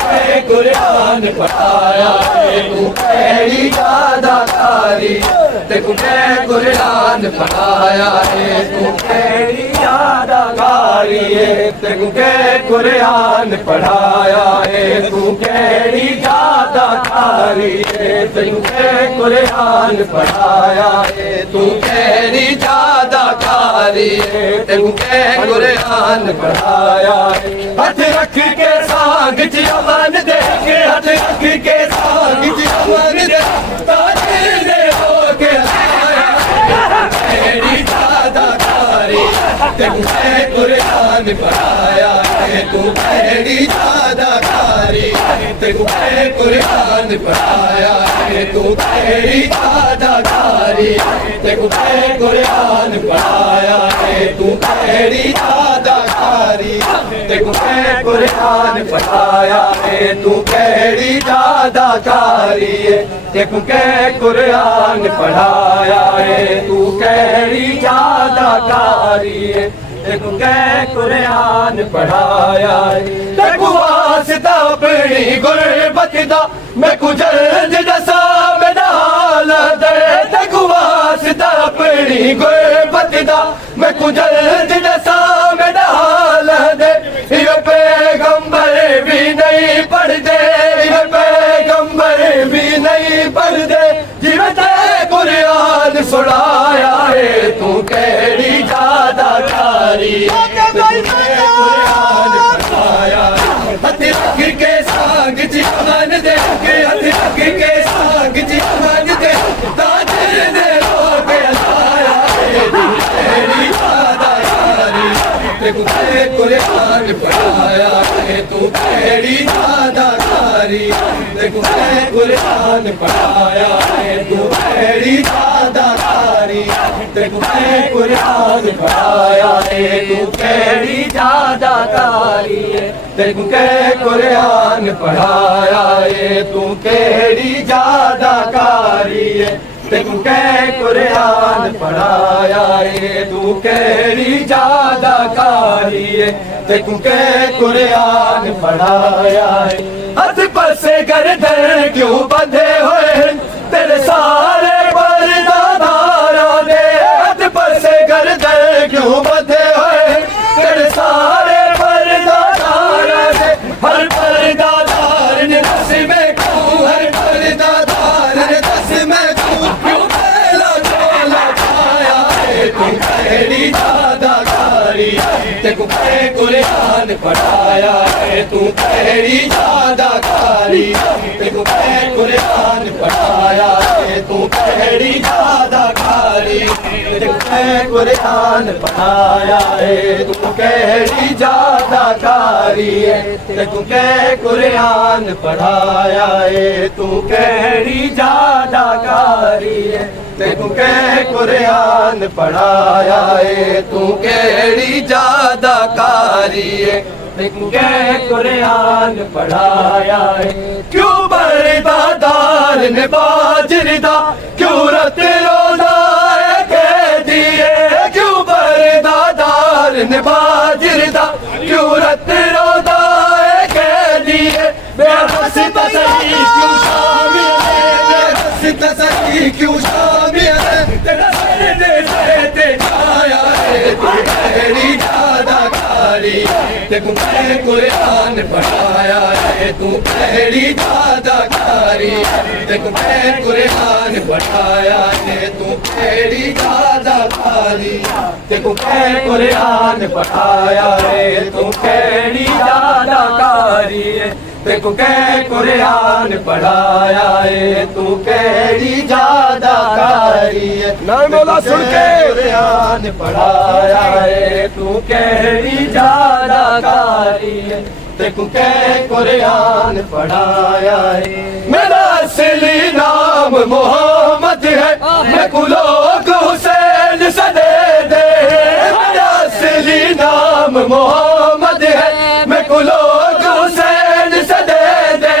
کہ قرآن پڑھایا ہے تو کیڑی اداکاری تینوں کہ قرآن پڑھایا ہے تو کیڑی اداکاری ہے تینوں کہ قرآن پڑھایا ہے تو کیڑی اداکاری ہے تینوں کہ قرآن پڑھایا ہے تو کیڑی اداکاری ہے تینوں کہ قرآن پڑھایا ہے ہاتھ رکھ کے سانگ چ امن دے کے ہاتھ رکھ کے سانگ چ امن دے تاج نے ہو کے آیا کیڑی اداکاری تینوں کہ قرآن پڑھایا ہے تو کیڑی اداکاری تینوں کہ قرآن پڑھایا ہے تو کیڑی اداکاری تینوں کہ قرآن پڑھایا ہے تو کیڑی اداکاری تینوں کہ قرآن پڑھایا ہے تو کیڑی اداکاری تینوں کہ قرآن پڑھایا ہے تو کیڑی اداکاری تینوں کہ قرآن پڑھایا ہے تینوں واسطہ اپنی غربت دا میں کو جلد دسا میرا حال دے تینوں واسطہ اپنی غربت دا میں کو جلد دسا میرا حال دے یہ پیغمبر بھی نہیں پڑھ دے یہ پیغمبر بھی نہیں پڑھ دے جویں تے قرآن سنایا ہے تو کیڑی اداکاری قرآن پڑھایا ہاتھ رکھ کے سانگ چ امن دے کے ہاتھ رکھ کے سانگ چ امن دے تاج نے ہو کے آیا ہے کیڑی اداکاری تینوں کہ قرآن پڑھایا ہے تو کیڑی اداکاری تینوں کہ قرآن پڑھایا ہے تو کیڑی اداکاری تینوں کہ قرآن پڑھایا ہے تو کیڑی اداکاری تینوں کہ قرآن پڑھایا ہے تو کیڑی اداکاری تینوں کہ قرآن پڑھایا ہے تو کیڑی اداکاری تینوں کہ قرآن پڑھایا ہے ہاتھ پر سے گردن کیوں بندھے ہوئے تیرے سارے پردہ داروں نے ہاتھ پر سے گردن کیوں بندھے ہوئے تیرے سارے پردہ داروں نے ہر پردہ دار نے دس میں کیوں ہر پردہ دار نے دس میں کیوں پہلا چولا پایا ہے تو کیڑی اداکاری تینوں کہ قرآن پڑھایا ہے تو کیڑی اداکاری تینوں کہ قرآن پڑھایا ہے تو کیڑی اداکاری تینوں کہ قرآن پڑھایا ہے تو کیڑی اداکاری تینوں کہ قرآن پڑھایا ہے تو کیڑی اداکاری تینوں کہ قرآن پڑھایا ہے تو کیڑی اداکاری تینوں کہ قرآن پڑھایا ہے کیوں بردہ دار نے باجر دا کیوں رت روزہ کہہ دیے کیوں بردہ دار نے باجر دا کیوں رت روزہ کہہ دیے بے بس تصحیح کیوں شامل ہے بے بس تصحیح کیوں شامل ہے تیرا سر دے تے آیا ہے تو کیڑی اداکاری تینوں کہ قرآن پڑھایا ہے تو کیڑی اداکاری تینوں کہ قرآن پڑھایا ہے تو کیڑی اداکاری تینوں کہ قرآن پڑھایا ہے تو کیڑی اداکاری تینوں کہ قرآن پڑھایا ہے تو کیڑی اداکاری مولا سن کے قرآن پڑھایا ہے تو کیڑی اداکاری تینوں کہ قرآن پڑھایا ہے میرا اصلی نام محمد ہے میں کو لوگ حسین سے دے دے میرا اصلی نام محمد ہے میں کو لوگ حسین سے دے دے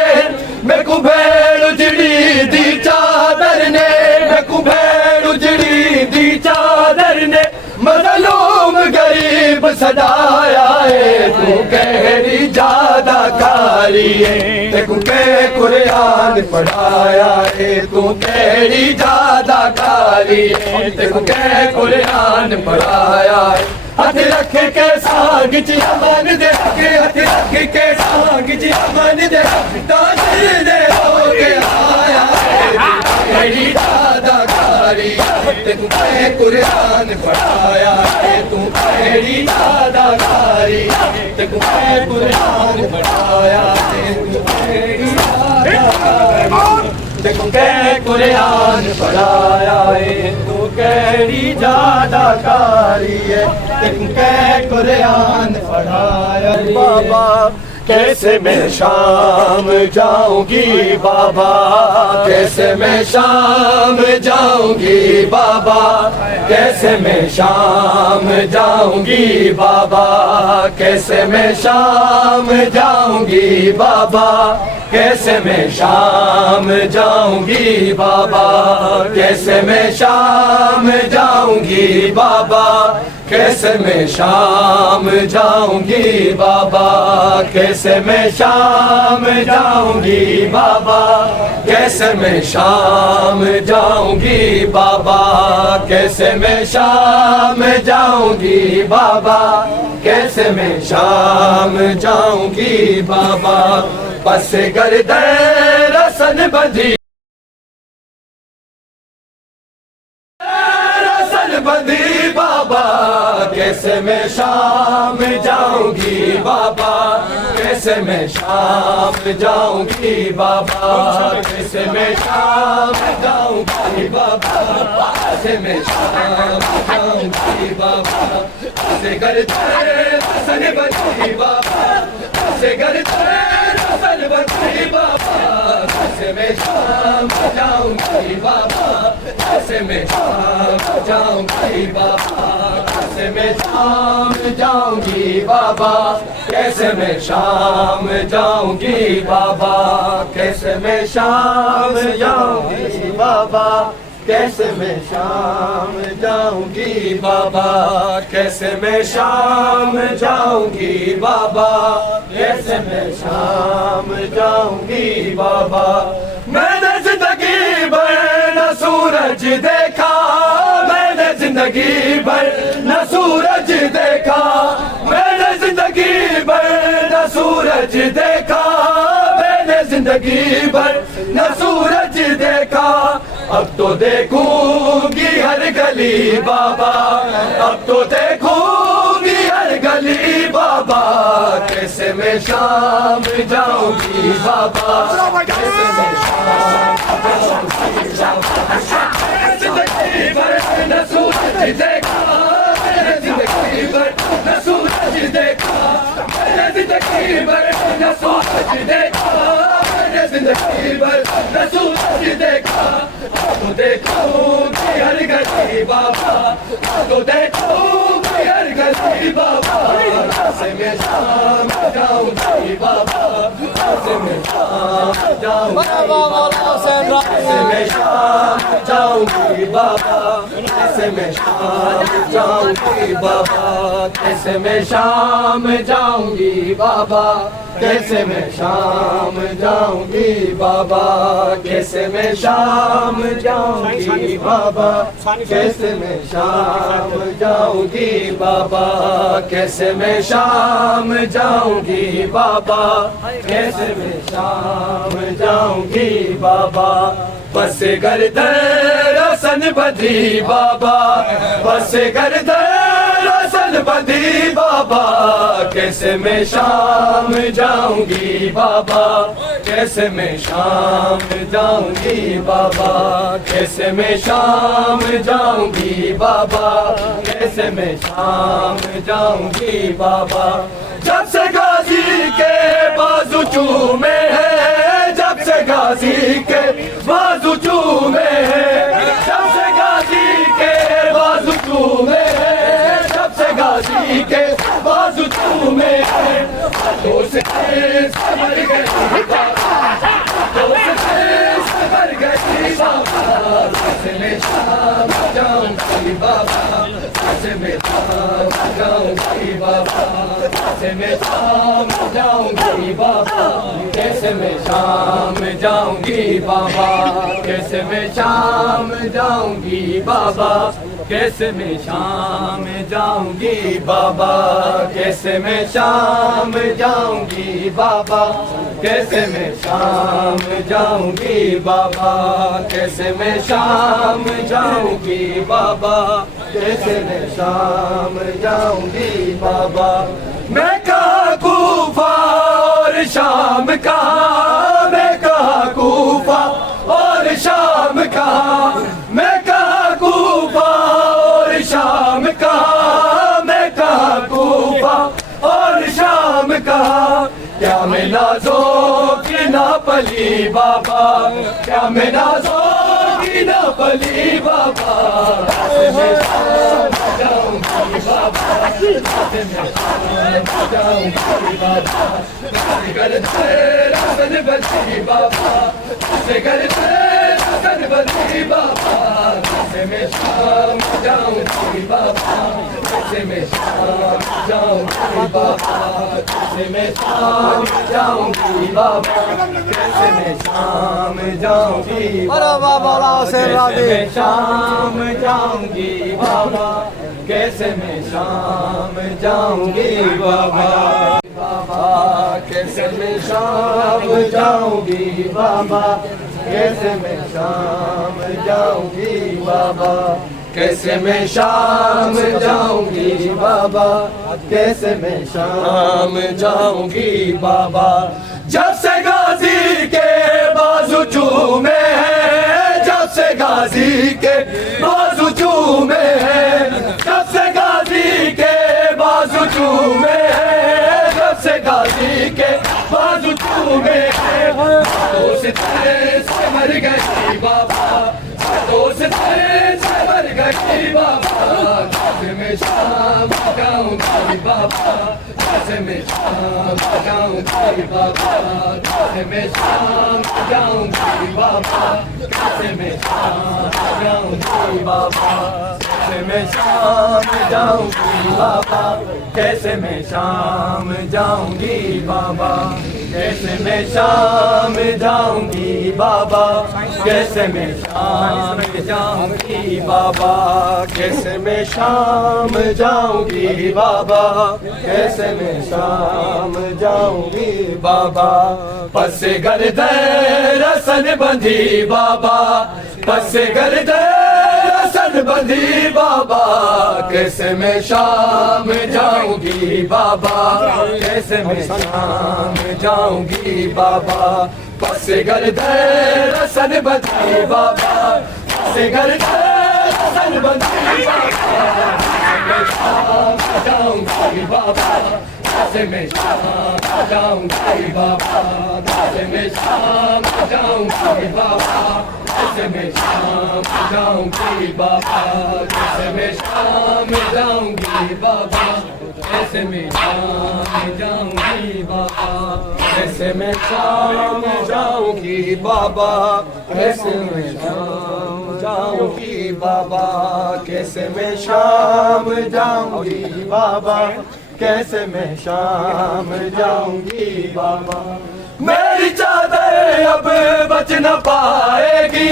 میں کو بھیڑ اجڑی دی چادر نے میں کو بھیڑ اجڑی دی چادر نے مظلوم غریب صدایا ہے تو کہڑی زیادہ کاری ہے تے کہ قرآن پڑھایا ہے تو کہڑی زیادہ کاری ہے تے کہ قرآن پڑھایا ہے ہاتھ رکھ کے سانگ چ امان دے کے ہاتھ رکھ کے سانگ چ امان دے تاجر دے ہو کے آیا ہے کہڑی زیادہ کاری تے کہ قرآن پڑھایا ہے تو کہڑی زیادہ کاری تے کہ قرآن پڑھایا ہے تو کہڑی زیادہ کاری تے کہ قرآن پڑھایا ہے تو کہڑی زیادہ کاری ہے تے کہ قرآن پڑھایا ہے بابا کیسے میں شام جاؤں گی بابا کیسے میں شام جاؤں گی بابا کیسے میں شام جاؤں گی بابا کیسے میں شام جاؤں گی بابا کیسے میں شام جاؤں گی بابا کیسے میں شام جاؤں گی بابا کیسے میں شام جاؤں گی بابا کیسے میں شام جاؤں گی بابا کیسے میں شام جاؤں گی بابا کیسے میں شام جاؤں گی بابا کیسے میں شام جاؤں گی بابا پس گردے رسن بدھی بدھی بابا کیسے میں شام جاؤں گی بابا کیسے میں شام جاؤں گی بابا کیسے میں شام جاؤں گی بابا کیسے میں شام جاؤں گی بابا کیسے گردے رسن بدھی بابا کیسے گردے رسن بدھی بابا کیسے میں شام جاؤں گی بابا کیسے میں شام جاؤں گی بابا کیسے میں شام جاؤں گی بابا کیسے میں شام جاؤں گی بابا کیسے میں شام جاؤں گی بابا کیسے میں شام جاؤں گی بابا کیسے میں شام جاؤں گی بابا کیسے میں شام جاؤں گی بابا میں نے زندگی بھر نہ سورج دیکھا میں نے زندگی بھر نہ سورج دیکھا میں نے زندگی بھر نہ سورج دیکھا میں نے زندگی بھر نہ سورج دیکھا اب تو دیکھوں گی ہر گلی بابا اب تو دیکھوں گی ہر گلی بابا کیسے میں شام جاؤں گی بابا کیسے میں شام زندگی بھر نہ سورج دیکھا میں نے زندگی بھر نہ سورج دیکھا میں نے زندگی بھر نہ سورج دیکھا میں نے زندگی بھر نہ سورج دیکھا تو دیکھوں گی ہر گلی بابا تو دیکھوں گی ہر گلی بابا کیسے میں شام جاؤں گی بابا کیسے میں شام جاؤں گی بابا کیسے میں شام جاؤں گی بابا کیسے میں شام جاؤں گی بابا کیسے میں شام جاؤں گی بابا کیسے میں شام جاؤں گی بابا کیسے میں شام جاؤں گی بابا کیسے میں شام جاؤں گی بابا کیسے میں شام جاؤں گی بابا کیسے میں شام جاؤں گی بابا بس گردے رسن بدھی بابا بس گردے رسن بدھی بابا کیسے میں شام جاؤں گی بابا کیسے میں شام جاؤں گی بابا کیسے میں شام جاؤں گی بابا کیسے میں شام جاؤں گی بابا جب سے غازی کے بازو چومے ہیں جب سے غازی کے بازو چومے ہیں جب سے غازی کے بازو چومے ہیں جب سے غازی کے بازو چومے ہیں تو سے سمر گئی تو سے سمر گئی بابا کیسے میں شام جاؤں گی بابا کیسے میں شام جاؤں گی بابا کیسے میں شام جاؤں گی بابا کیسے میں شام جاؤں گی بابا کیسے میں شام جاؤں گی بابا کیسے میں شام جاؤں گی بابا کیسے میں شام جاؤں گی بابا کیسے میں شام جاؤں گی بابا کیسے میں شام جاؤں گی بابا کیسے میں شام جاؤں گی بابا میں کہاں کوفہ اور شام کہاں میں کہاں کوفہ اور شام کہاں میں کہاں کوفہ اور شام کہاں میں کہاں کوفہ اور شام کہاں کیا میں نازوں کی ناپلی بابا کیا میں نازوں کی ناپلی بابا کیسے میں شام جاؤں گی بابا کیسے میں شام جاؤں گی بابا کیسے کرتے رسن بچی بابا کیسے کرتے رسن بچی بابا کیسے میں شام جاؤں گی بابا کیسے میں شام جاؤں گی بابا کیسے میں شام جاؤں گی بابا کیسے میں شام جاؤں گی بابا کیسے میں شام جاؤں گی بابا کیسے میں شام جاؤں گی بابا بابا کیسے میں شام جاؤں گی بابا کیسے میں شام جاؤں گی بابا کیسے میں شام جاؤں گی بابا کیسے میں شام جاؤں گی بابا جب سے غازی کے بازو چومے ہیں جب سے غازی کے بازو چومے ہیں جب سے غازی کے بازو چومے ہیں جب سے غازی کے بازو چومے ہیں دوست سے مر گئی بابا دوست سے مر گئی بابا کیسے میں شام جاؤں گی بابا کیسے میں شام جاؤں گی بابا کیسے میں شام جاؤں گی بابا کیسے میں شام جاؤں گی بابا کیسے میں شام جاؤں گی بابا کیسے میں شام جاؤں گی بابا کیسے میں شام جاؤں گی بابا کیسے میں شام جاؤں گی بابا کیسے میں شام جاؤں گی بابا کیسے میں شام جاؤں گی بابا پس گرد رسن بندھی بابا پس گرد رسن بندھی بابا کیسے میں شام جاؤں گی بابا کیسے میں شام جاؤں گی بابا پس گرد رسن بندھی بابا پس گرد رسن بندھی بابا میں شام جاؤں گی بابا کیسے میں شام جاؤں گی بابا کیسے میں شام جاؤں گی بابا کیسے میں شام جاؤں گی بابا کیسے میں شام جاؤں گی بابا کیسے میں شام جاؤں گی بابا کیسے میں شام جاؤں گی بابا کیسے میں شام جاؤں گی بابا کیسے میں شام جاؤں گی بابا کیسے میں شام جاؤں گی بابا میری چادر اب بچ نہ پائے گی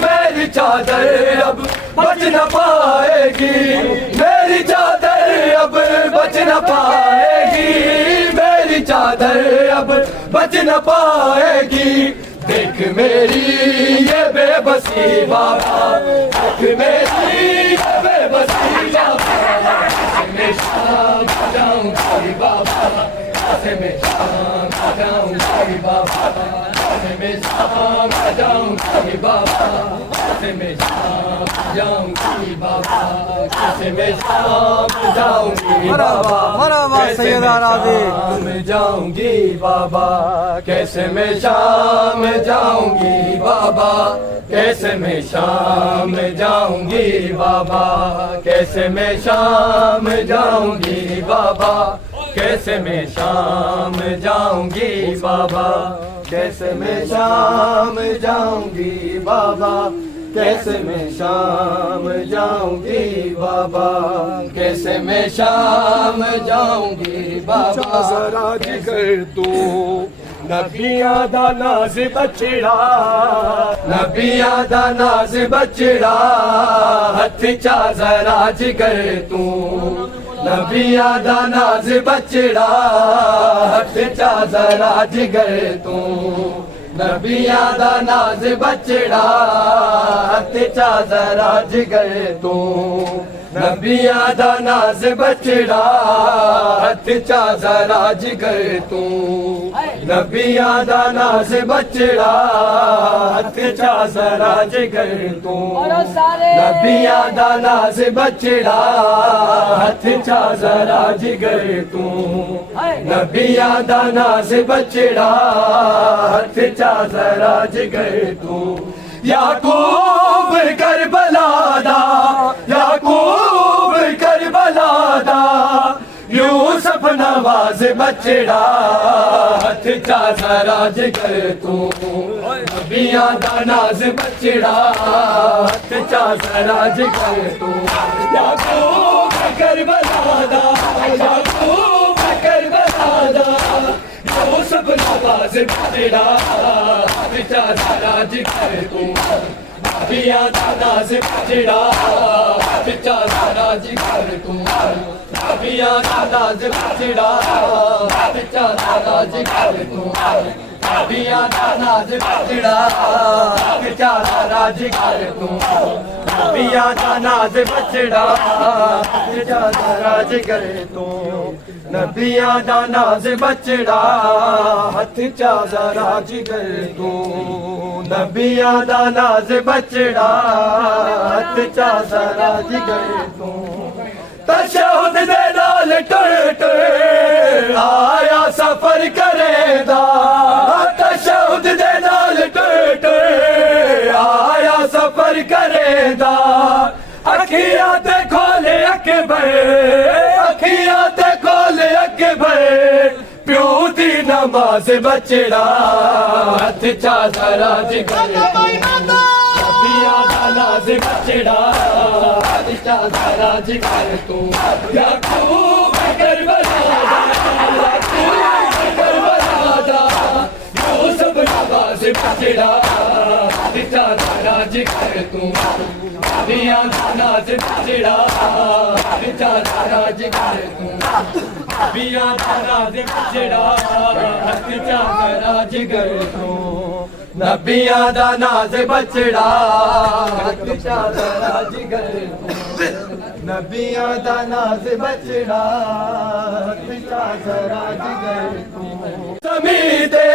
میری چادر اب بچ نہ پائے گی میری چادر اب بچ نہ پائے گی میری چادر اب بچ نہ پائے گی دیکھ میری یہ بے بسی بابا دیکھ میری یہ بے بسی بابا کیسے میں شام جاؤں گی بابا کیسے میں شام جاؤں گی بابا کیسے میں شام جاؤں گی بابا کیسے میں شام جاؤں گی بابا کیسے میں شام جاؤں گی بابا کیسے میں شام جاؤں گی بابا کیسے میں شام جاؤں گی بابا کیسے میں شام جاؤں گی بابا کیسے میں شام جاؤں گی بابا کیسے میں شام جاؤں گی بابا کیسے میں شام جاؤں گی بابا کیسے میں شام جاؤں گی بابا کیسے میں شام جاؤں گی بابا ذرا جگر تو نبیاں دا ناز بچڑا نبیاں دا ناز بچڑا ہتھ چا ذرا جگر تو نبیاں دا ناز بچڑا ہتھ چا ذرا جگر تو نبیاں دا ناز بچڑا ہتھ چا ذرا جگر تو نبیاں دا ناز بچڑا ہتھ چا ذرا جگر تو نبیاں دا ناز بچڑا ہتھ چا ذرا جگر تو نبیاں دا ناز بچڑا ہتھ چا ذرا جگر تو نبیاں دا ناز بچڑا ہتھ چا ذرا جگر تو یعقوب کربلا دا یعقوب کربلا دا یوسف نواز بچڑا ہتھ چا ذرا جگر تو نبیاں دا ناز بچڑا ہتھ چا ذرا جگر تو یعقوب کربلا دا یعقوب کربلا دا یوسف نواز بچڑا ہتھ چا ذرا جگر تو نبیاں دا ناز بچڑا ہتھ چا ذرا جگر تو نبیاں دا ناز بچڑا ہتھ چا ذرا جگر تو نبیاں دا ناز بچڑا ہتھ چا ذرا جگر تو نبیاں دا ناز بچڑا ہتھ چا ذرا جگر تو نبیاں دا ناز بچڑا ہتھ چا ذرا جگر تو نبیاں دا ناز بچڑا ہتھ چا ذرا جگر تو تشہد دے نال ٹر ٹر آیا سفر کرے دا تشہد دے نال ٹر ٹر آیا سفر کرے دا اکھیاں تے کھولے اکبر اکھیاں تے کھولے اکبر پیو دی نماز بچڑا ہتھ چا ذرا جگر تو نبیاں دا ناز بچڑا ہتھ چا ذرا جگر تو یعقوب کربلا دا یعقوب کربلا دا یوسف نواز بچڑا ہتھ چا ذرا جگر تو نبیاں دا ناز بچڑا ہتھ چا ذرا جگر تو نبیاں دا ناز بچڑا ہتھ چا ذرا جگر تو نبیاں دا ناز بچڑا ہتھ چا ذرا جگر تو نبیاں دا ناز بچڑا ہتھ چا ذرا جگر تو زمین تے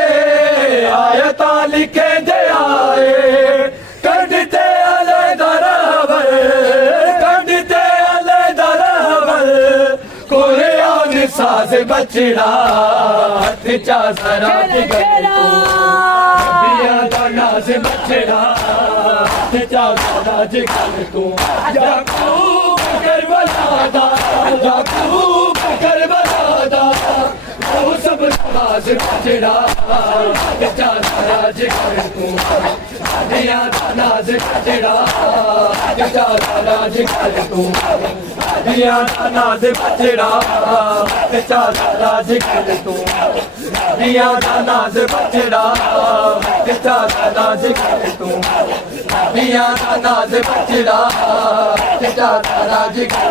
آیتاں لکھے دے آئے کڈتے علیحدہ رہبر کڈتے علیحدہ رہبر قرآن ساز بچڑا ہتھ چا ذرا جگر تو نبیاں دا ناز بچڑا ہتھ چا ذرا جگر تو یعقوب کربلا دا یعقوب کربلا دا یوسف نواز بچڑا ہتھ چا ذرا جگر تو نبیاں دا ناز بچڑا ہتھ چا ذرا جگر تو نبیاں دا ناز بچڑا ہتھ چا ذرا جگر تو نبیاں دا ناز بچڑا ہتھ چا ذرا جگر تو نبیاں دا ناز بچڑا ہتھ چا ذرا جگر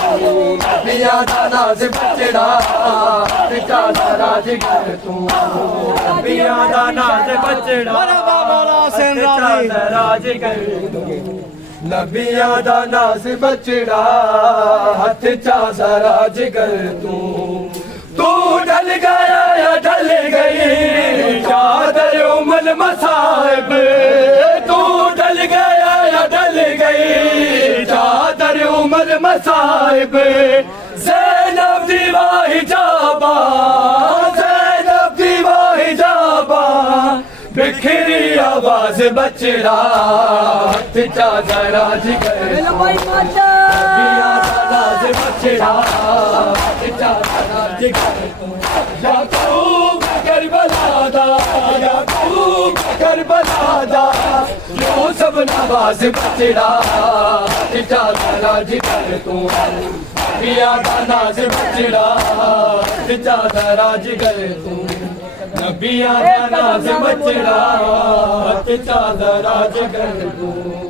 تو نبیاں دا ناز بچڑا ہتھ چا ذرا جگر تو نبیاں دا ناز بچڑا ہتھ چا ذرا جگر تو نبیاں دا ناز بچڑا ہتھ چا ذرا جگر تو ڈل گیا یا ڈل گئی چادر المصائب تو ڈل گیا یا ڈل گئی چادر المصائب زینب دیوا حجابا زینب دیوا حجابا بکھری آواز بچڑا ہتھ چا ذرا جگر تو نبیاں دا ناز بچڑا ہتھ چا ذرا جگر تو یعقوب کربلا دا یعقوب کربلا دا سب نواز بچڑا زیادہ جگر تو نبیا دا ناز بچڑا زیادہ جگر تو نبیا دا ناز بچڑا زیادہ جگر تو